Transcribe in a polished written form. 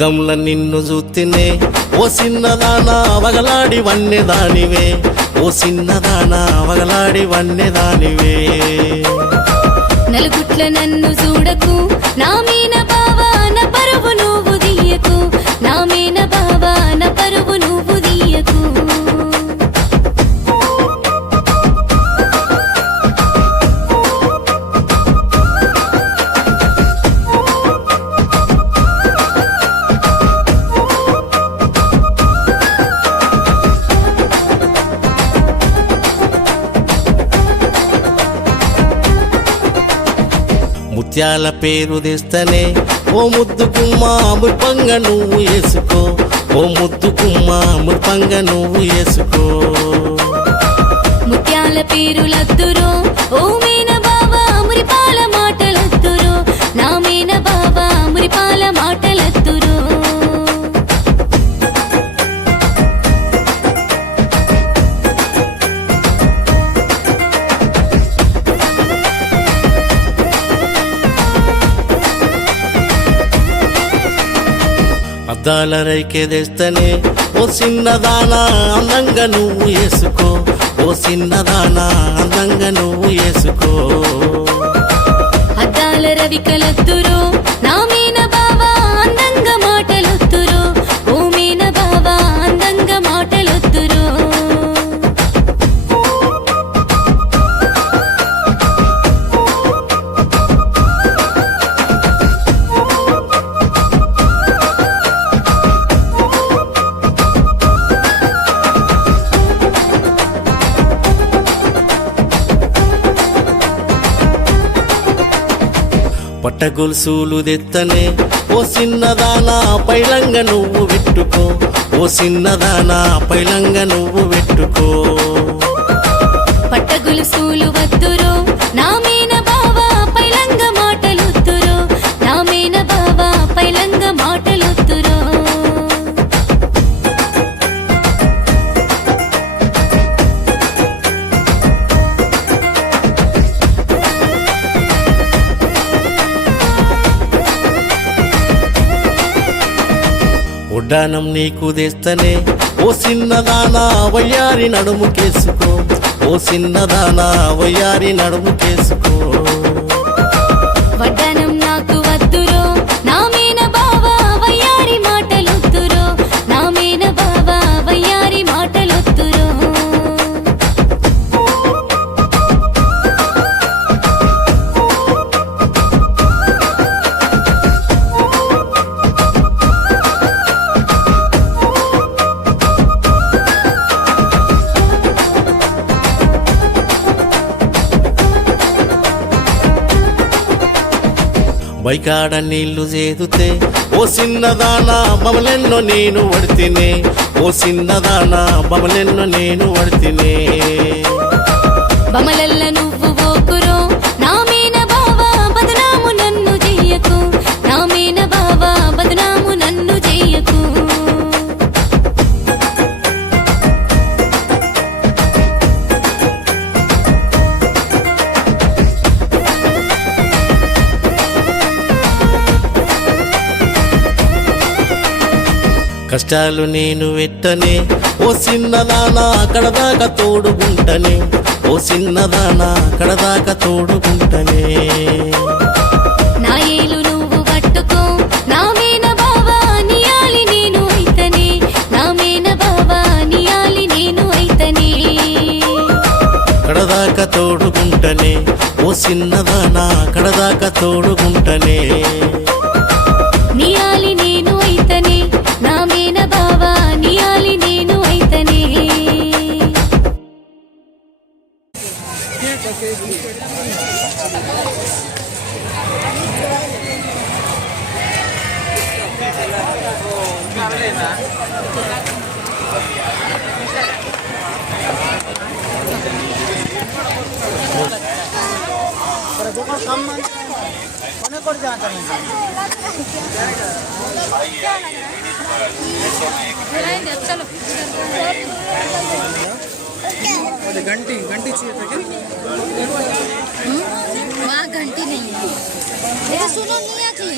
అద్దంల నిన్ను చూస్తేనే ఓ చిన్నదానా వగలాడి వన్నెదానివే, ఓ చిన్నదానా వగలాడి వన్నెదానివే. నలుగుట్ల నన్ను చూడకు నా మీన బావా నా పరువు నువ్వు దియ్యకు, నా మీన బావా నా పరువు నువ్వు దియ్యకు. ముత్యాల పేరు తెస్తనే ఓ ముద్దు కుమ్మ మురిపంగ నువ్వు వేసుకో, ఓ ముద్దు కుమ్మ మురిపంగ నువ్వు వేసుకో. ముత్యాల పేరులద్దురో ఓ మీన బావా మురిపాల మాటలద్దురో, నా మీన బావా మురిపాల మాటలద్దురో. అద్దాల రైకే తెస్తనే ఓ చిన్నదానా అందంగా నువ్వు వేసుకో, ఓ చిన్నదానా అందంగా నువ్వు వేసుకో. అద్దాల రవికలద్దురో నా మీన బావా అందంగా మాటలొద్దురో, ఓ మీన బావా అందంగా మాటలొద్దురో. పట్టగొలుసులు తెత్తనే ఓ చిన్నదానా పైలంగ నువ్వు పెట్టుకో, ఓ చిన్నదానా పైలంగ నువ్వు పెట్టుకో. పట్టగొలుసులు వద్దురో నా మీన బావా పైలంగ మాటలొద్దురో, నా మీన బావా పైలంగ మాటలొద్దురో. ఒడ్డానం నీకు తెస్తనే ఓ చిన్నదానా వయ్యారి నడుముకేసుకో, ఓ చిన్నదానా వయ్యారి నడుముకేసుకో. వడ్డానం నాకు వద్దురో నా మీన బావా వయ్యారి మాటలొద్దురో, నా మీన బావా వయ్యారి మాటలొద్దురో. బైకాడ నీళ్లు చేదుతే ఓ చిన్నదానా బమలెన్నో నేను వడితినే, ఓ చిన్నదానా బమలెన్నో నేను వడితినే. బమలల్ల నువ్వు ఓకురో నా మీన బావా బదనాము నన్ను చెయ్యకు, నా మీన బావా బదనాము నన్ను చెయ్యకు. కష్టాలు నేను వెట్టనే ఓ చిన్నదానా కడదాకా తోడుగుంటనే, ఓ చిన్నదానా కడదాకా తోడుగుంటనే. నా ఏలు నువ్వు పట్టుకో నా మీన బావా నియాలి నేను అయితనే, నా మీన బావా నియాలి నేను అయితనే. కడదాకా తోడుగుంటనే ఓ చిన్నదానా కడదాకా తోడుగుంటనే. నియాలి నేను అయితనే, నా మీన బావా నియాలి నేను అయితనే. घंटी घंटी चाहिए था क्या? वहाँ घंटी नहीं है। सुनो नहीं आती।